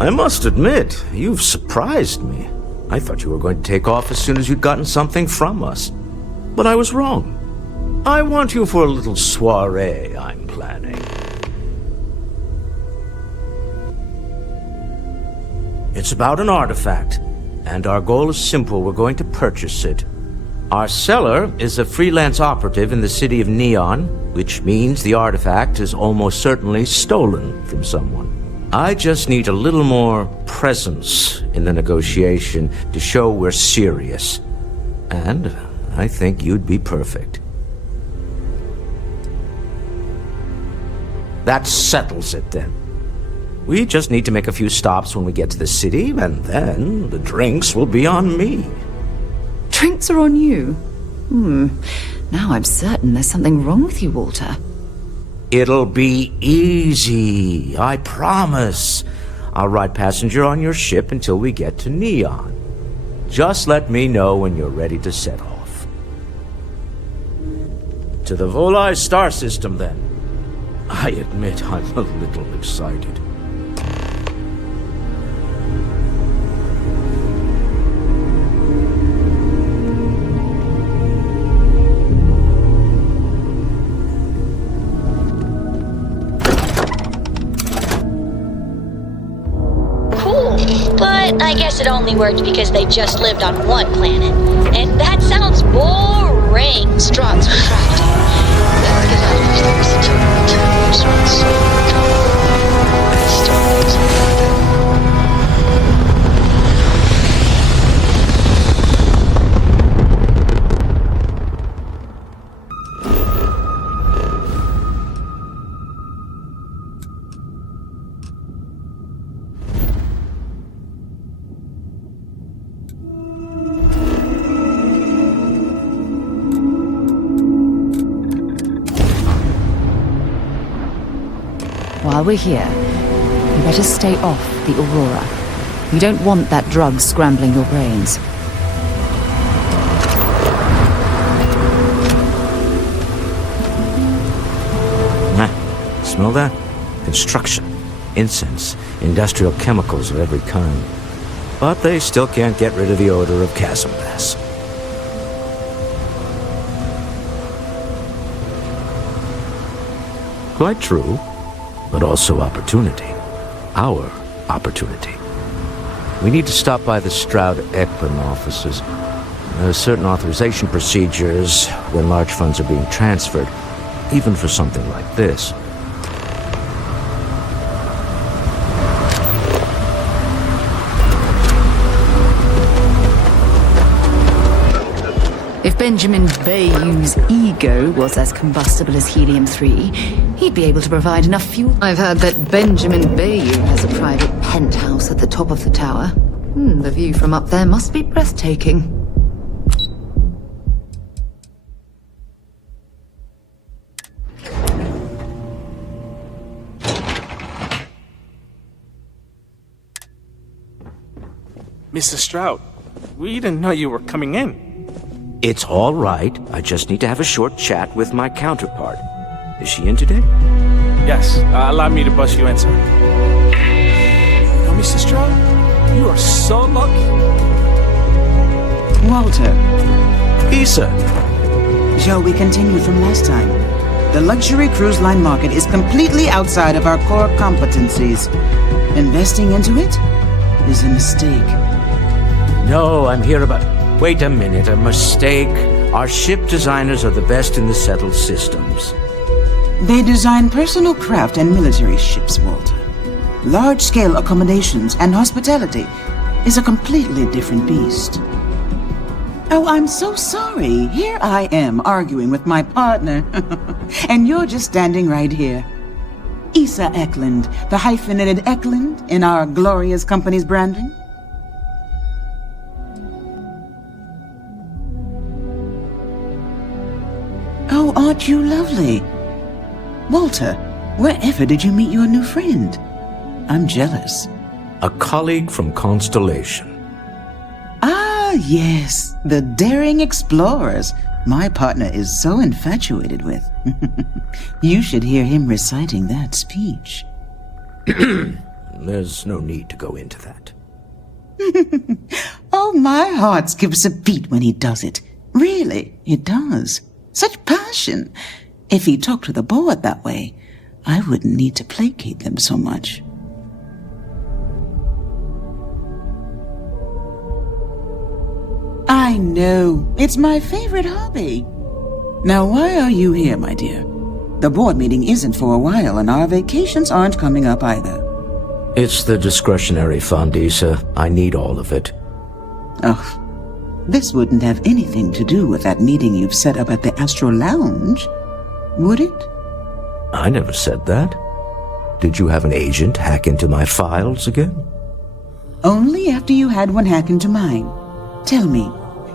I must admit, you've surprised me. I thought you were going to take off as soon as you'd gotten something from us. But I was wrong. I want you for a little soiree I'm planning. It's about an artifact, and our goal is simple. We're going to purchase it. Our seller is a freelance operative in the city of Neon, which means the artifact is almost certainly stolen from someone. I just need a little more presence in the negotiation to show we're serious. And I think you'd be perfect. That settles it then. We just need to make a few stops when we get to the city, and then the drinks will be on me. Drinks are on you? Now I'm certain there's something wrong with you, Walter. It'll be easy, I promise. I'll ride passenger on your ship until we get to Neon. Just let me know when you're ready to set off. To the Volai star system, then. I admit I'm a little excited. But I guess it only worked because they just lived on one planet. And that sounds boring. Strats were crafty. Let's get out of here. There's a terrible challenge with so While we're here, you better stay off the Aurora. You don't want that drug scrambling your brains. Smell that? Construction, incense, industrial chemicals of every kind. But they still can't get rid of the odor of chasm gas. Quite true. But also opportunity. Our opportunity. We need to stop by the Stroud-Ekman offices. There are certain authorization procedures when large funds are being transferred, even for something like this. If Benjamin Bayou's ego was as combustible as helium-3, he'd be able to provide enough fuel. I've heard that Benjamin Bayou has a private penthouse at the top of the tower. The view from up there must be breathtaking. Mr. Stroud, we didn't know you were coming in. It's all right. I just need to have a short chat with my counterpart. Is she in today? Yes, allow me to bust you in, sir. You know, Mr. Stroud, you are so lucky. Walter. Issa. Shall we continue from last time? The luxury cruise line market is completely outside of our core competencies. Investing into it is a mistake. No, I'm here about... Wait a minute, a mistake. Our ship designers are the best in the settled systems. They design personal craft and military ships, Walter. Large-scale accommodations and hospitality is a completely different beast. Oh, I'm so sorry. Here I am arguing with my partner. And you're just standing right here. Issa Eklund, the hyphenated Eklund in our glorious company's branding. Oh, aren't you lovely? Walter, wherever did you meet your new friend? I'm jealous. A colleague from Constellation. Ah, yes, the daring explorers my partner is so infatuated with. You should hear him reciting that speech. there's no need to go into that. Oh, my heart skips a beat when he does it. Really, it does. Such passion. If he talked to the board that way, I wouldn't need to placate them so much. I know. It's my favorite hobby. Now, why are you here, my dear? The board meeting isn't for a while, and our vacations aren't coming up either. It's the discretionary fund, Issa. I need all of it. Oh, this wouldn't have anything to do with that meeting you've set up at the Astro Lounge, would it? I never said that. Did you have an agent hack into my files again? Only after you had one hack into mine. Tell me,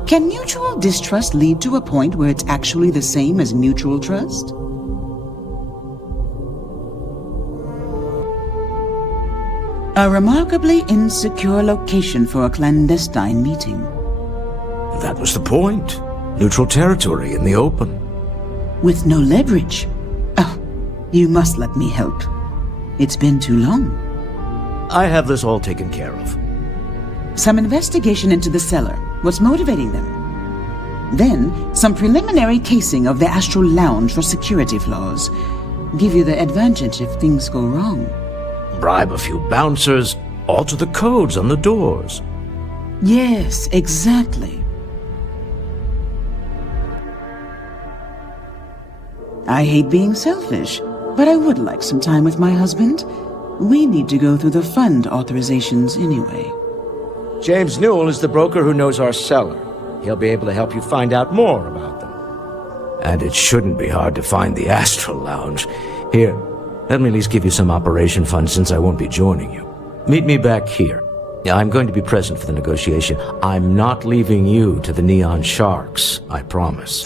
can mutual distrust lead to a point where it's actually the same as mutual trust? A remarkably insecure location for a clandestine meeting. That was the point. Neutral territory in the open. With no leverage. Oh, you must let me help. It's been too long. I have this all taken care of. Some investigation into the cellar. What's motivating them? Then, some preliminary casing of the Astral Lounge for security flaws. Give you the advantage if things go wrong. Bribe a few bouncers, alter the codes on the doors. Yes, exactly. I hate being selfish, but I would like some time with my husband. We need to go through the fund authorizations anyway. James Newell is the broker who knows our cellar. He'll be able to help you find out more about them. And it shouldn't be hard to find the Astral Lounge. Here, let me at least give you some operation funds since I won't be joining you. Meet me back here. I'm going to be present for the negotiation. I'm not leaving you to the Neon Sharks, I promise.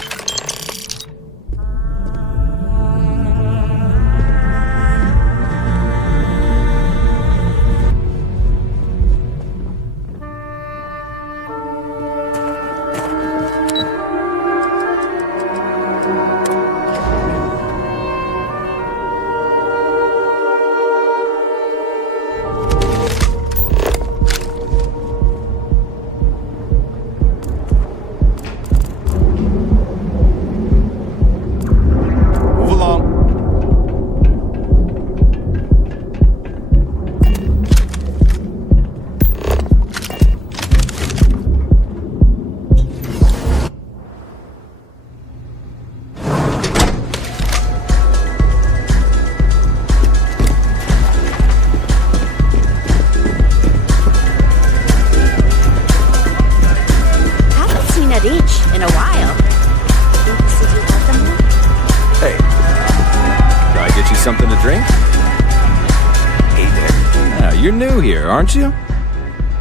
Aren't you?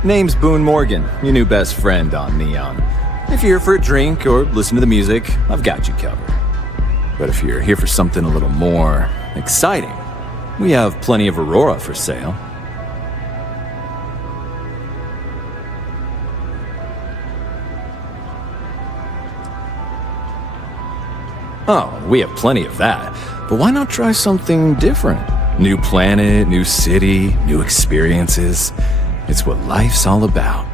Name's Boone Morgan, your new best friend on Neon. If you're here for a drink or listen to the music, I've got you covered. But if you're here for something a little more exciting, we have plenty of Aurora for sale. Oh, we have plenty of that, but why not try something different? New planet, new city, new experiences. It's what life's all about.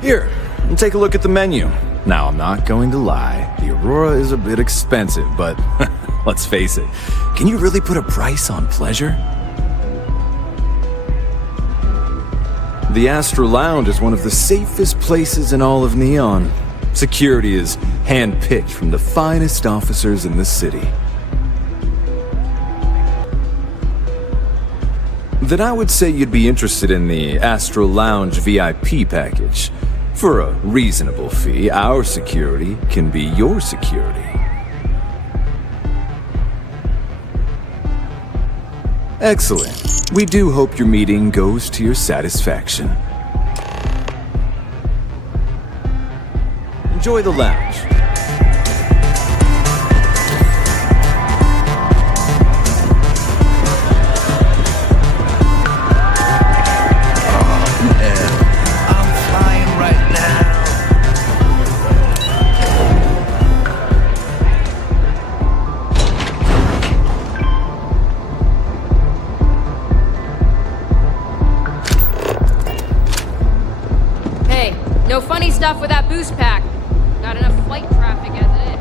Here, take a look at the menu. Now, I'm not going to lie. The Aurora is a bit expensive, but let's face it. Can you really put a price on pleasure? The Astral Lounge is one of the safest places in all of Neon. Security is hand-picked from the finest officers in the city. Then I would say you'd be interested in the Astral Lounge VIP package. For a reasonable fee, our security can be your security. Excellent. We do hope your meeting goes to your satisfaction. Enjoy the lounge. No funny stuff with that boost pack. Got enough flight traffic as it is.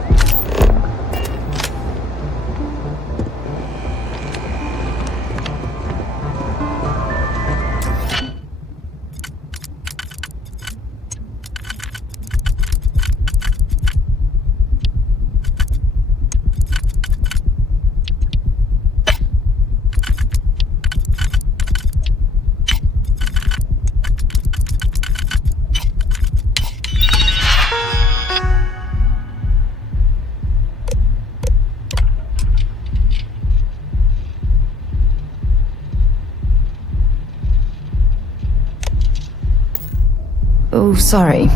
Oh, sorry.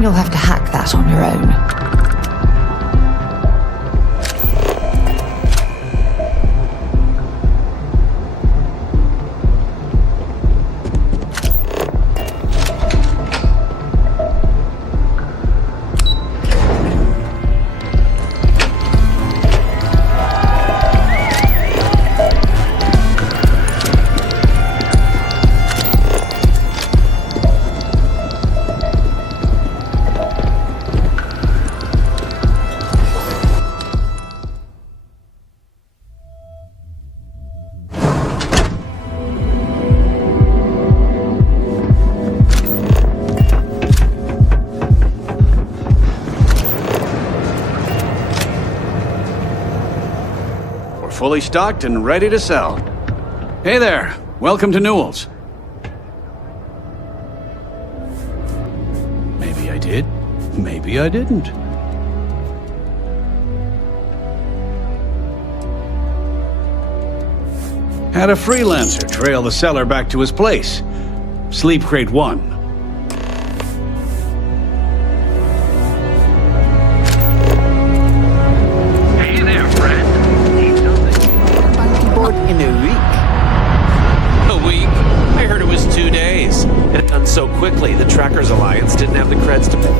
You'll have to hack that on your own. Fully stocked and ready to sell. Hey there, welcome to Newell's. Maybe I did, maybe I didn't. Had a freelancer trail the seller back to his place. Sleep Crate 1. So quickly, the Trackers Alliance didn't have the creds to pay.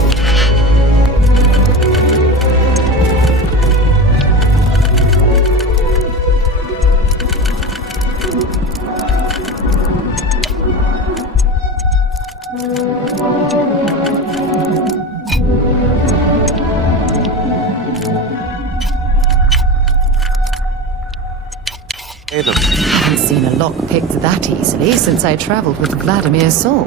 I haven't seen a lock picked that easily since I traveled with Vladimir's soul.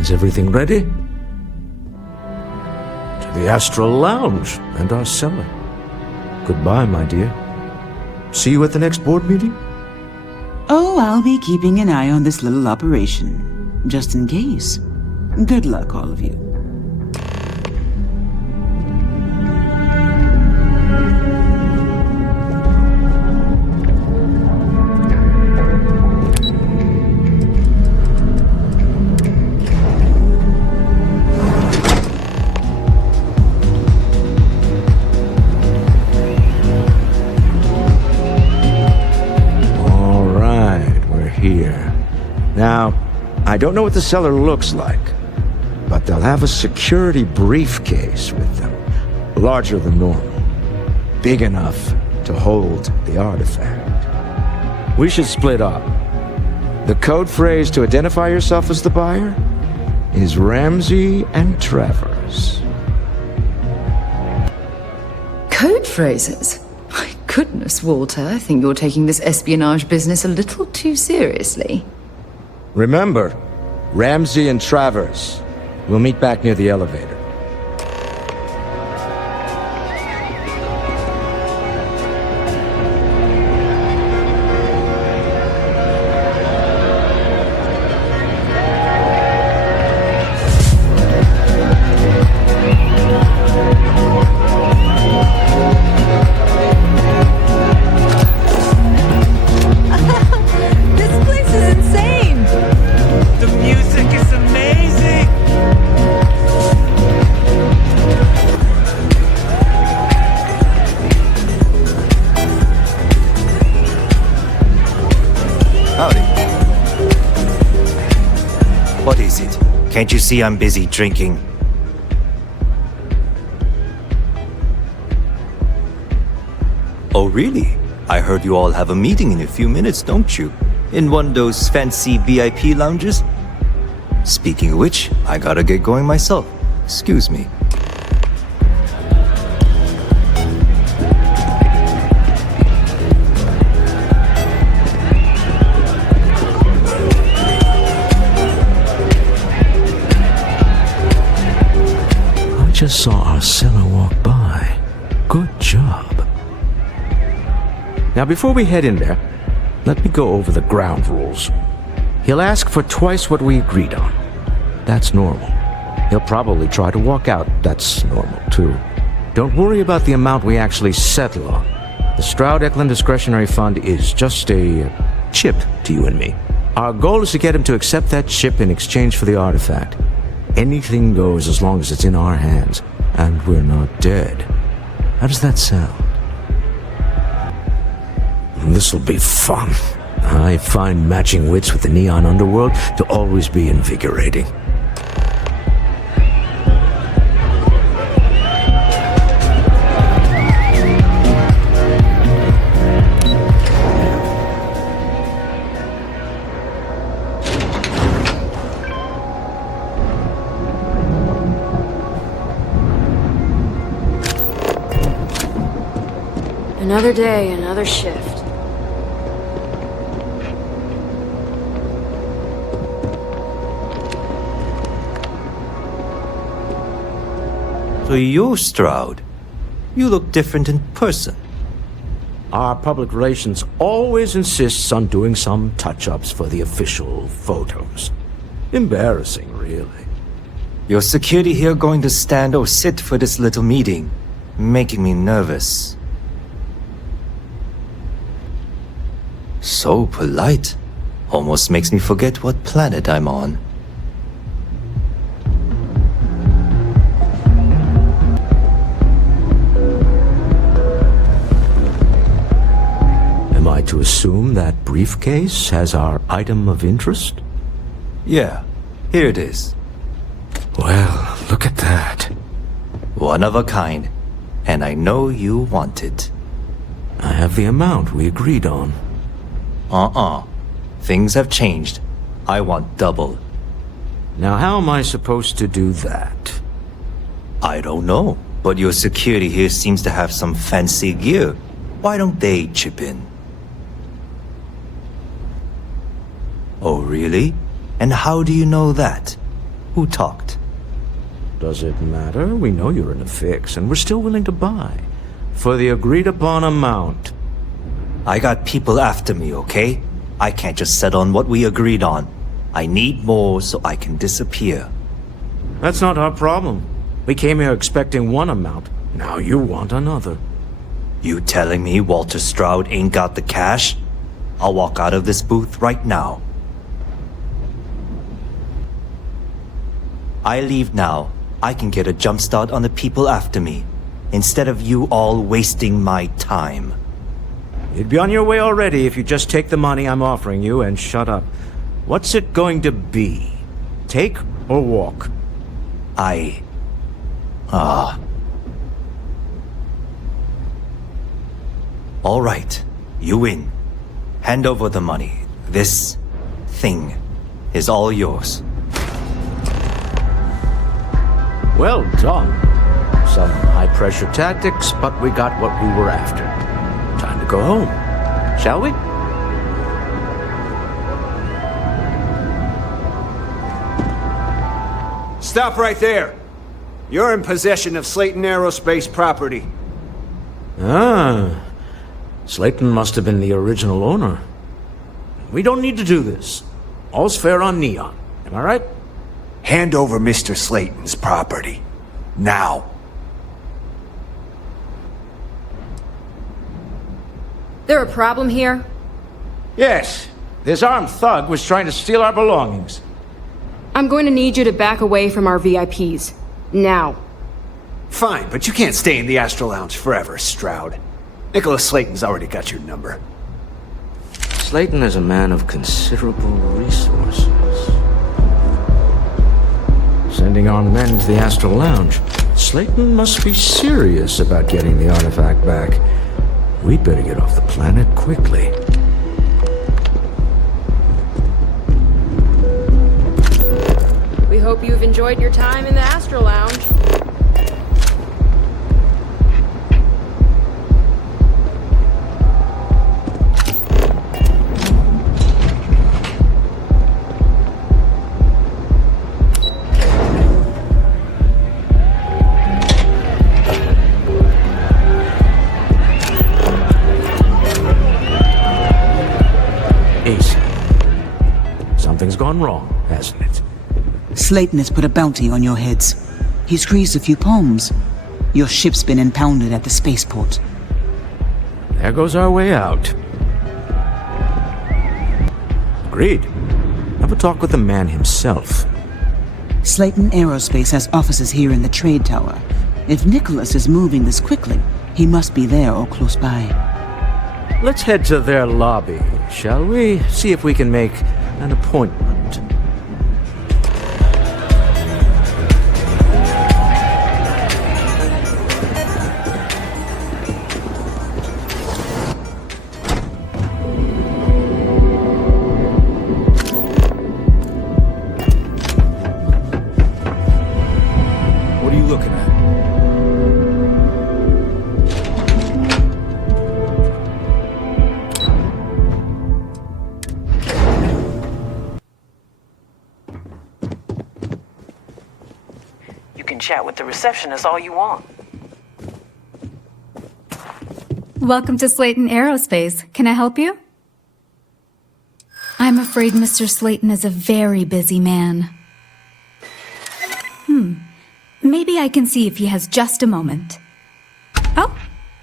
Is everything ready? To the Astral Lounge and our cellar. Goodbye, my dear. See you at the next board meeting? Oh, I'll be keeping an eye on this little operation, just in case. Good luck, all of you. Now, I don't know what the cellar looks like, but they'll have a security briefcase with them, larger than normal, big enough to hold the artifact. We should split up. The code phrase to identify yourself as the buyer is Ramsey and Travers. Code phrases? My goodness, Walter, I think you're taking this espionage business a little too seriously. Remember, Ramsey and Travers. We'll meet back near the elevator. This place is insane! The music What is it? Can't you see I'm busy drinking? Oh, really? I heard you all have a meeting in a few minutes, don't you? In one of those fancy VIP lounges? Speaking of which, I gotta get going myself. Excuse me. I just saw our seller walk by. Good job. Now, before we head in there, let me go over the ground rules. He'll ask for twice what we agreed on. That's normal. He'll probably try to walk out. That's normal, too. Don't worry about the amount we actually settle on. The Stroud-Eklund Discretionary Fund is just a chip to you and me. Our goal is to get him to accept that chip in exchange for the artifact. Anything goes as long as it's in our hands, and we're not dead. How does that sound? This'll be fun. I find matching wits with the neon underworld to always be invigorating. Another day, another shift. So you're Stroud. You look different in person. Our public relations always insists on doing some touch-ups for the official photos. Embarrassing, really. Your security here going to stand or sit for this little meeting, making me nervous. So polite. Almost makes me forget what planet I'm on. Am I to assume that briefcase has our item of interest? Yeah, here it is. Well, look at that. One of a kind. And I know you want it. I have the amount we agreed on. Things have changed. I want double. Now, how am I supposed to do that? I don't know, but your security here seems to have some fancy gear. Why don't they chip in? Oh, really? And how do you know that? Who talked? Does it matter? We know you're in a fix, and we're still willing to buy. For the agreed-upon amount. I got people after me, okay? I can't just settle on what we agreed on. I need more so I can disappear. That's not our problem. We came here expecting one amount. Now you want another. You telling me Walter Stroud ain't got the cash? I'll walk out of this booth right now. I leave now. I can get a jump start on the people after me, instead of you all wasting my time. You'd be on your way already if you just take the money I'm offering you and shut up. What's it going to be? Take or walk? All right, you win. Hand over the money. This thing is all yours. Well done. Some high-pressure tactics, but we got what we were after. Time to go home, shall we? Stop right there. You're in possession of Slayton Aerospace property. Ah. Slayton must have been the original owner. We don't need to do this. All's fair on Neon. Am I right? Hand over Mr. Slayton's property. Now. There a problem here? Yes. This armed thug was trying to steal our belongings. I'm going to need you to back away from our VIPs. Now. Fine, but you can't stay in the Astro Lounge forever, Stroud. Nicholas Slayton's already got your number. Slayton is a man of considerable resources. Sending our men to the Astral Lounge. Slayton must be serious about getting the artifact back. We'd better get off the planet quickly. We hope you've enjoyed your time in the Astral Lounge. Something's gone wrong, hasn't it? Slayton has put a bounty on your heads. He's greased a few palms. Your ship's been impounded at the spaceport. There goes our way out. Agreed. Have a talk with the man himself. Slayton Aerospace has offices here in the trade tower. If Nicholas is moving this quickly, he must be there or close by. Let's head to their lobby, shall we? See if we can make an appointment. What are you looking at? Chat with the receptionist all you want. Welcome to Slayton Aerospace. Can I help you? I'm afraid Mr. Slayton is a very busy man. Maybe I can see if he has just a moment. Oh,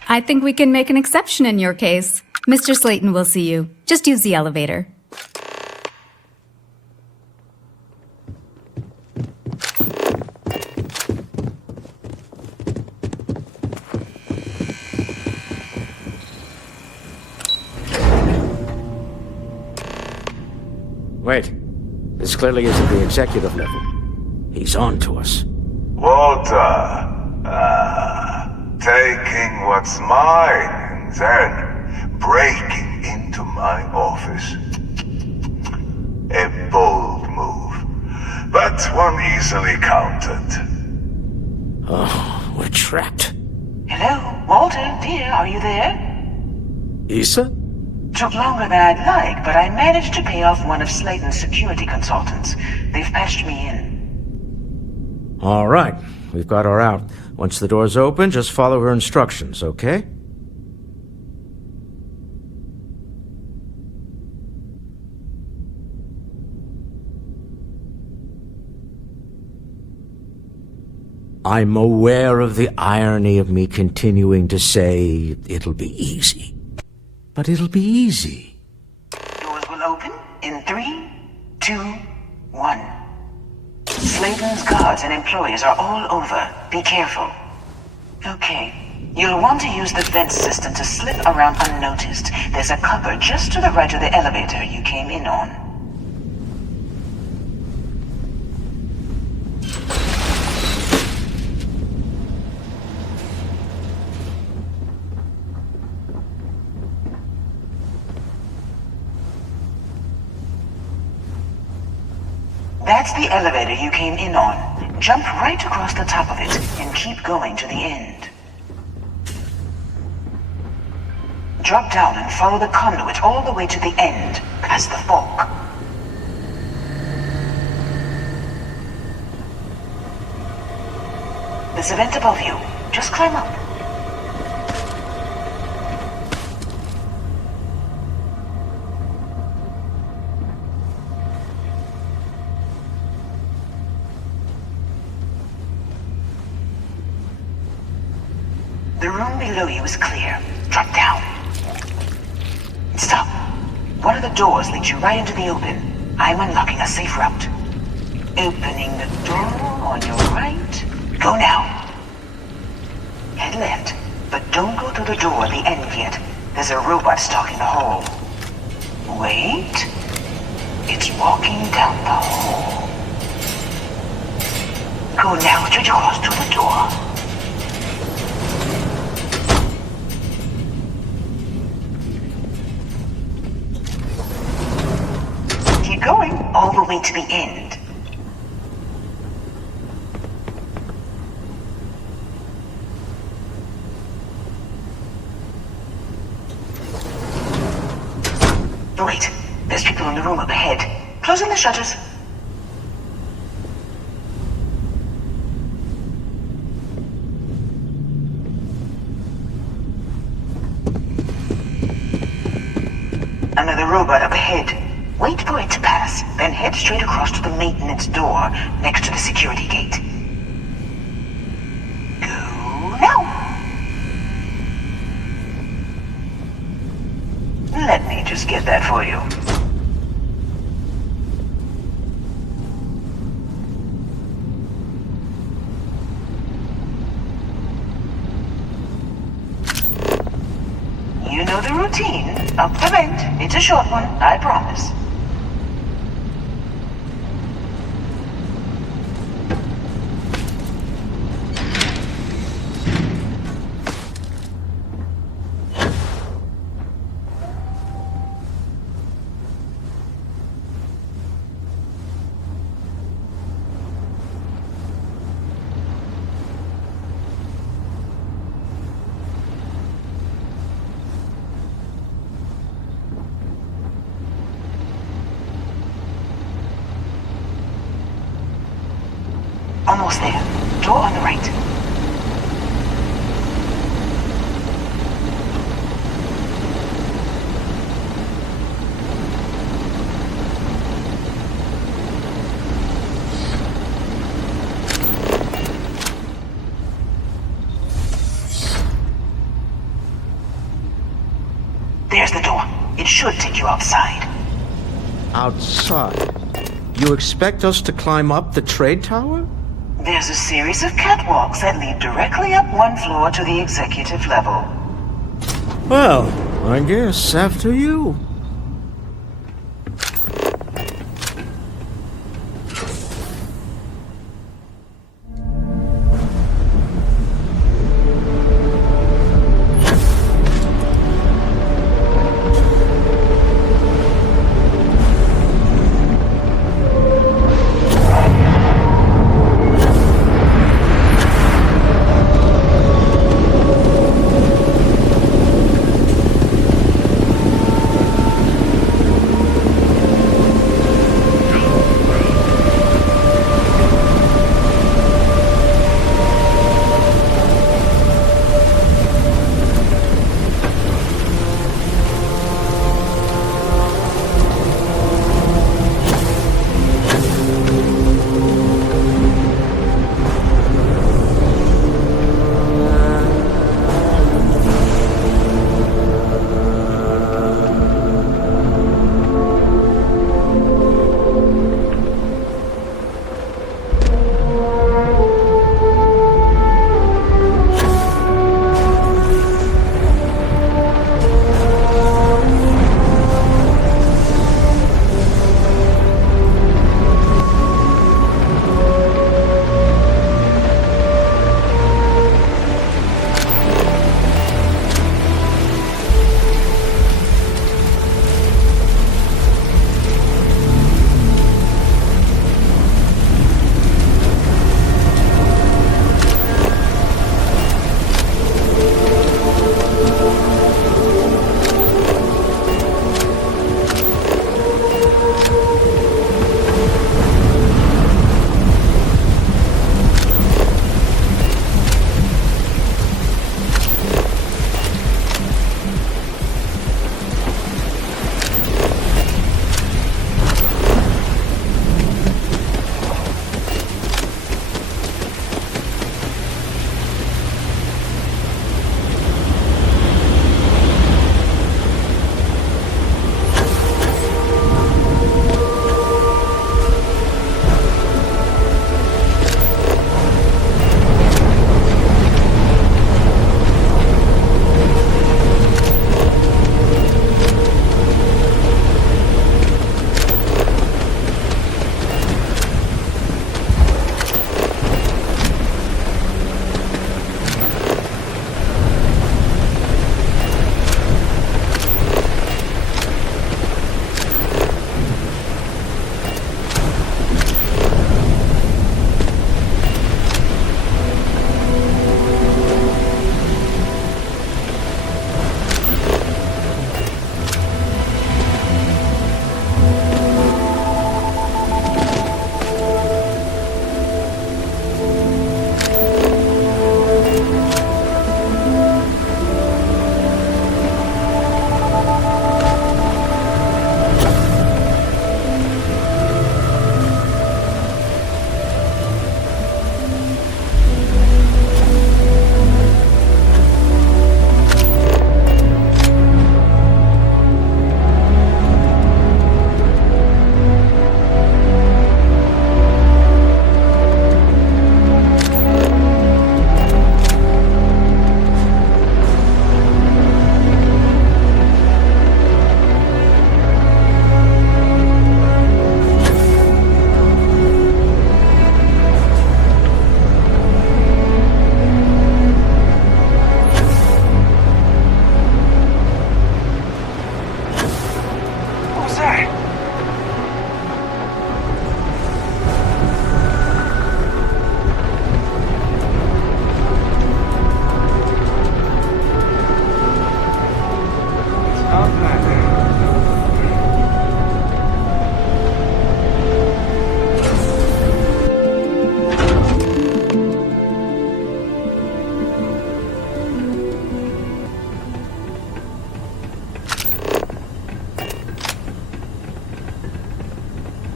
I think we can make an exception in your case. Mr. Slayton will see you. Just use the elevator. Wait. This clearly isn't the executive level. He's on to us. Walter. Taking what's mine and then breaking into my office. A bold move, but one easily countered. Oh, we're trapped. Hello, Walter, dear, are you there? Issa? Took longer than I'd like, but I managed to pay off one of Slayton's security consultants. They've patched me in. All right. We've got her out. Once the door's open, just follow her instructions, okay? I'm aware of the irony of me continuing to say it'll be easy. But it'll be easy. Doors will open in 3, 2, 1. Slayton's guards and employees are all over. Be careful. Okay. You'll want to use the vent system to slip around unnoticed. There's a cupboard just to the right of the elevator you came in on. That's the elevator you came in on. Jump right across the top of it and keep going to the end. Drop down and follow the conduit all the way to the end, past the fork. There's a vent above you. Just climb up. The room below you is clear. Drop down. Stop. One of the doors leads you right into the open. I'm unlocking a safe route. Opening the door on your right. Go now. Head left, but don't go through the door at the end yet. There's a robot stalking the hall. Wait. It's walking down the hall. Go now, straight across to the door. Keep going, all the way to the end. Wait, there's people in the room up ahead. Closing the shutters. Another robot up ahead. Wait for it to pass, then head straight across to the maintenance door next to the security gate. Go now! Let me just get that for you. You know the routine. Up the vent. It's a short one, I promise. Almost there. Door on the right. There's the door. It should take you outside. Outside? You expect us to climb up the trade tower? There's a series of catwalks that lead directly up one floor to the executive level. Well, I guess after you.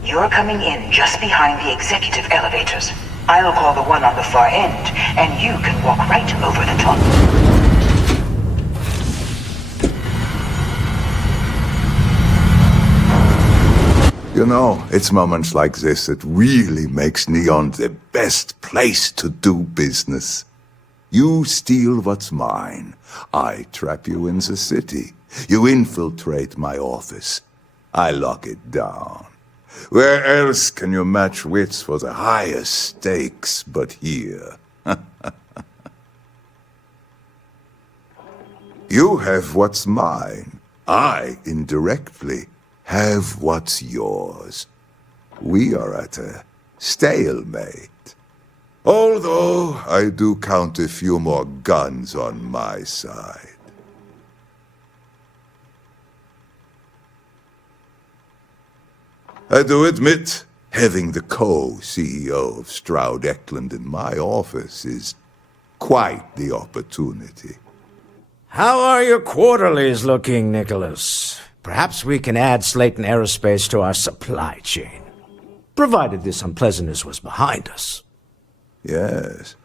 You're coming in just behind the executive elevators. I'll call the one on the far end, and you can walk right over the top. You know, it's moments like this that really makes Neon the best place to do business. You steal what's mine. I trap you in the city. You infiltrate my office. I lock it down. Where else can you match wits for the highest stakes but here? You have what's mine. I, indirectly, have what's yours. We are at a stalemate. Although I do count a few more guns on my side. I do admit, having the co-CEO of Stroud Eklund in my office is quite the opportunity. How are your quarterlies looking, Nicholas? Perhaps we can add Slayton Aerospace to our supply chain, provided this unpleasantness was behind us. Yes,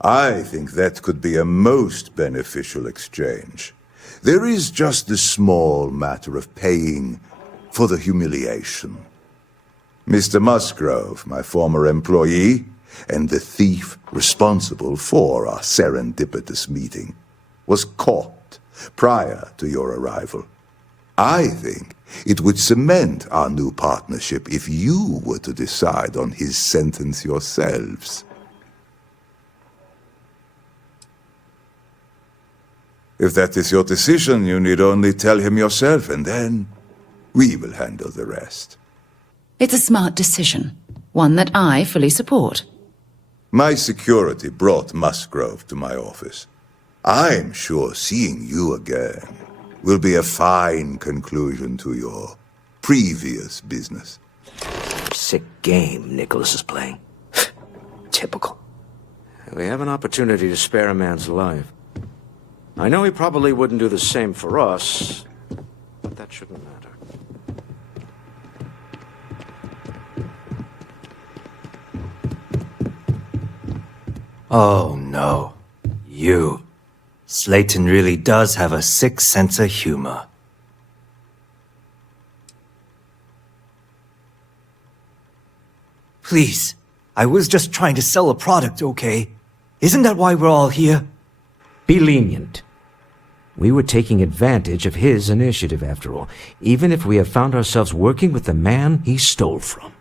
I think that could be a most beneficial exchange. There is just the small matter of paying for the humiliation. Mr. Musgrove, my former employee, and the thief responsible for our serendipitous meeting, was caught prior to your arrival. I think it would cement our new partnership if you were to decide on his sentence yourselves. If that is your decision, you need only tell him yourself, and then we will handle the rest. It's a smart decision, one that I fully support. My security brought Musgrove to my office. I'm sure seeing you again will be a fine conclusion to your previous business. Sick game Nicholas is playing. Typical. We have an opportunity to spare a man's life. I know he probably wouldn't do the same for us, but that shouldn't matter. Oh no. You. Slayton really does have a sick sense of humor. Please, I was just trying to sell a product, okay? Isn't that why we're all here? Be lenient. We were taking advantage of his initiative, after all, even if we have found ourselves working with the man he stole from.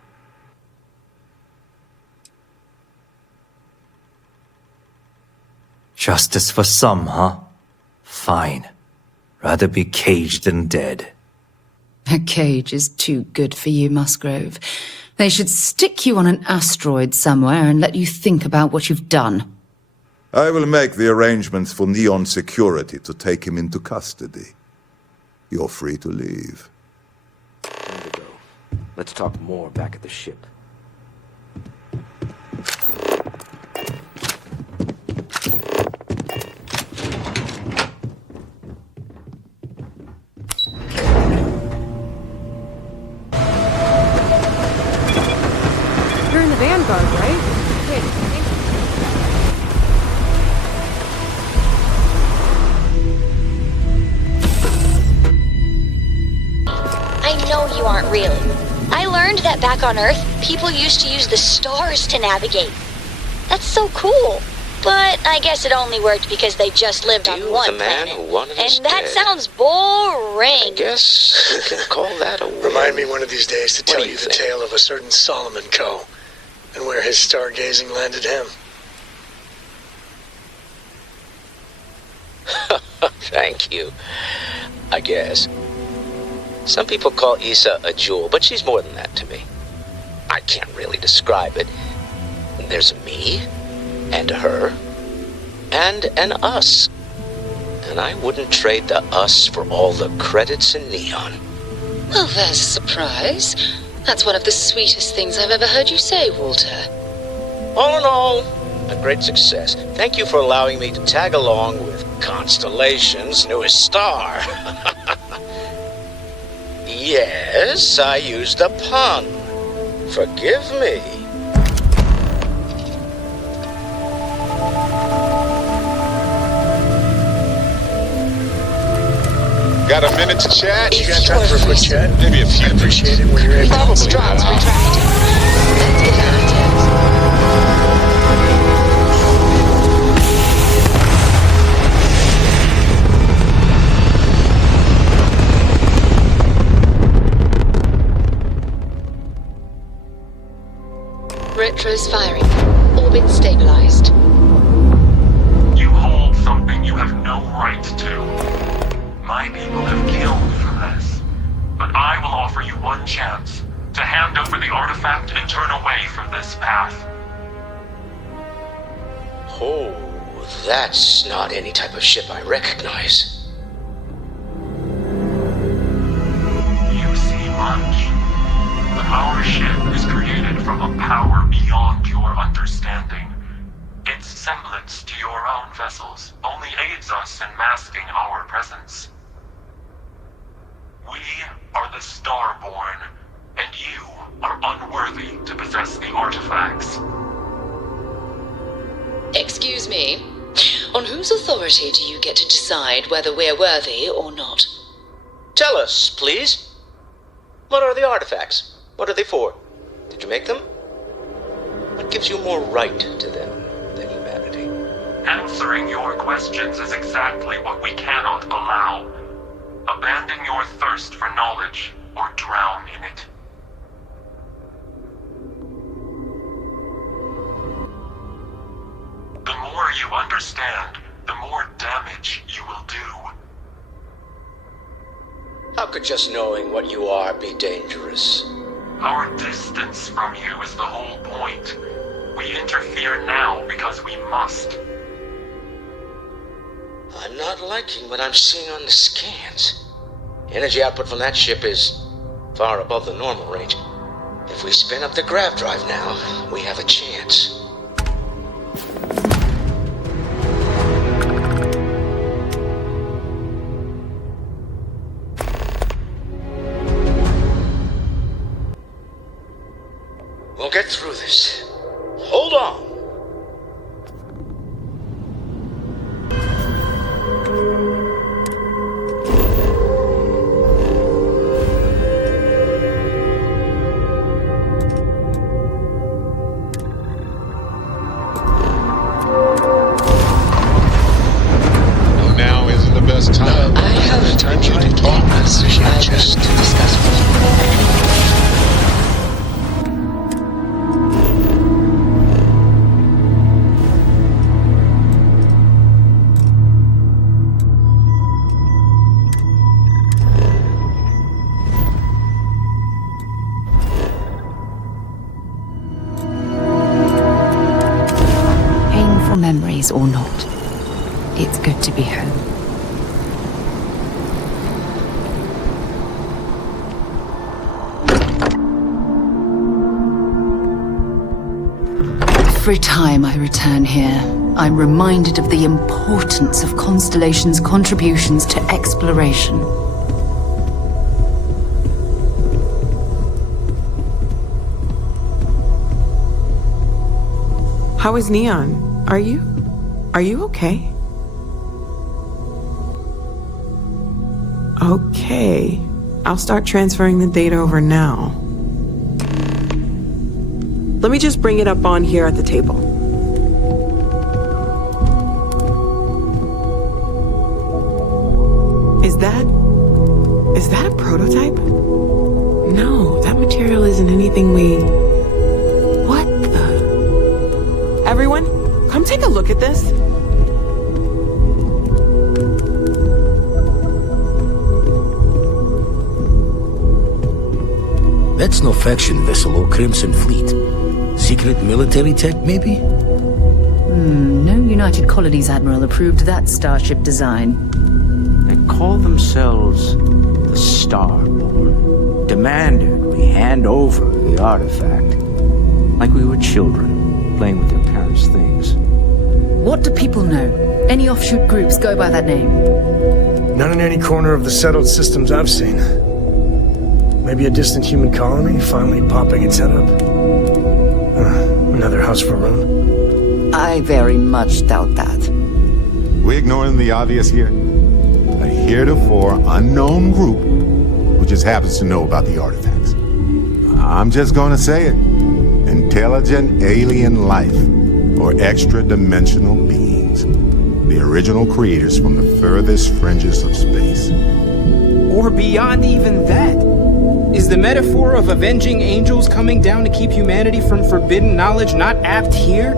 Justice for some, huh? Fine. Rather be caged than dead. A cage is too good for you, Musgrove. They should stick you on an asteroid somewhere and let you think about what you've done. I will make the arrangements for Neon Security to take him into custody. You're free to leave. Time to go. Let's talk more back at the ship. You're in the Vanguard, right? Wait, I know you aren't really. I learned that back on Earth, people used to use the stars to navigate. That's so cool. But I guess it only worked because they just lived on one planet. And that sounds boring. I guess you can call that a win. Remind me one of these days to tell you the tale of a certain Solomon Coe, and where his stargazing landed him. Thank you. I guess. Some people call Issa a jewel, but she's more than that to me. I can't really describe it. There's a me, and a her, and an us. and I wouldn't trade the us for all the credits in Neon. Well, there's a surprise. That's one of the sweetest things I've ever heard you say, Walter. All in all, a great success. Thank you for allowing me to tag along with Constellation's newest star. Yes, I used a pun. Forgive me. Got a minute to chat? You got time for a quick chat? Maybe a few. Appreciate it when you're able. Probably Straws not. retracted. Let's get out of town. Retro's firing. Orbit stabilized. You hold something you have no right to. My people have killed for this. But I will offer you one chance to hand over the artifact and turn away from this path. Oh, that's not any type of ship I recognize. You see much. But our ship is created from a power beyond your understanding. Its semblance to your own vessels only aids us in masking our presence. We are the Starborn, and you are unworthy to possess the artifacts. Excuse me. On whose authority do you get to decide whether we're worthy or not? Tell us, please. What are the artifacts? What are they for? Did you make them? What gives you more right to them than humanity? Answering your questions is exactly what we cannot allow. Abandon your thirst for knowledge, or drown in it. The more you understand, the more damage you will do. How could just knowing what you are be dangerous? Our distance from you is the whole point. We interfere now because we must. I'm not liking what I'm seeing on the scans. Energy output from that ship is far above the normal range. If we spin up the grav drive now, we have a chance. We'll get through this. Hold on. Now isn't the best time. I have Time for you to talk. I wish to discuss with you. Painful memories or not, it's good to be home. Every time I return here, I'm reminded of the importance of Constellation's contributions to exploration. How is Neon? Are you okay? Okay. I'll start transferring the data over now. Let me just bring it up on here at the table. Is that a prototype? No, that material isn't anything we... What the... Everyone, come take a look at this. That's no faction vessel or Crimson Fleet. Secret military tech, maybe? No United Colonies Admiral approved that starship design. call themselves the Starborn, demanded we hand over the artifact, like we were children playing with their parents' things. What do people know? Any offshoot groups go by that name? None in any corner of the settled systems I've seen. Maybe a distant human colony finally popping its head up. Another house for Rune. I very much doubt that. We're ignoring the obvious here. A heretofore unknown group who just happens to know about the artifacts. I'm just gonna say it. Intelligent alien life, or extra-dimensional beings. The original creators from the furthest fringes of space. Or beyond even that. Is the metaphor of avenging angels coming down to keep humanity from forbidden knowledge not apt here?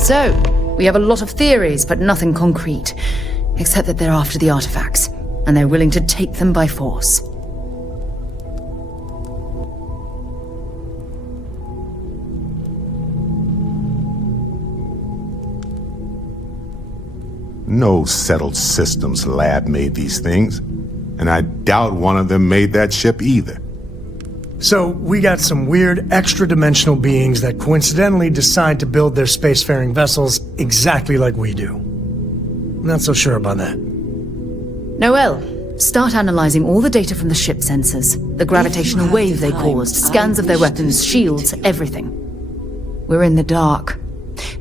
So, we have a lot of theories, but nothing concrete. Except that they're after the artifacts, and they're willing to take them by force. No settled systems lab made these things, and I doubt one of them made that ship either. So, we got some weird extra-dimensional beings that coincidentally decide to build their spacefaring vessels exactly like we do. Not so sure about that. Noel, start analyzing all the data from the ship sensors, the gravitational wave they caused, scans of their weapons, shields, everything. We're in the dark.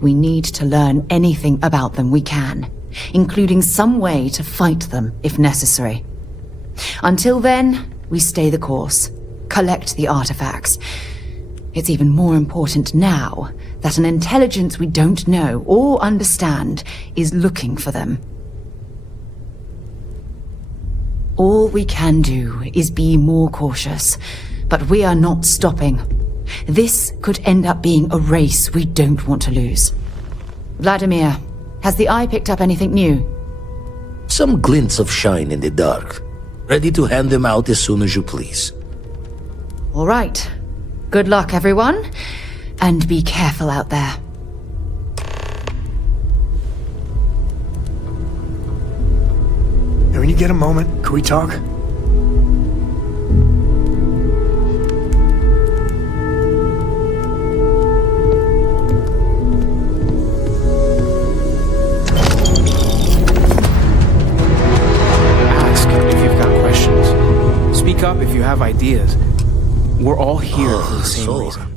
We need to learn anything about them we can, including some way to fight them if necessary. Until then, we stay the course, collect the artifacts. It's even more important now that an intelligence we don't know or understand is looking for them. All we can do is be more cautious, but we are not stopping. This could end up being a race we don't want to lose. Vladimir, has the Eye picked up anything new? Some glints of shine in the dark. Ready to hand them out as soon as you please. All right. Good luck, everyone. And be careful out there. Hey, when you get a moment, can we talk? Ask if you've got questions. Speak up if you have ideas. We're all here for the same reason.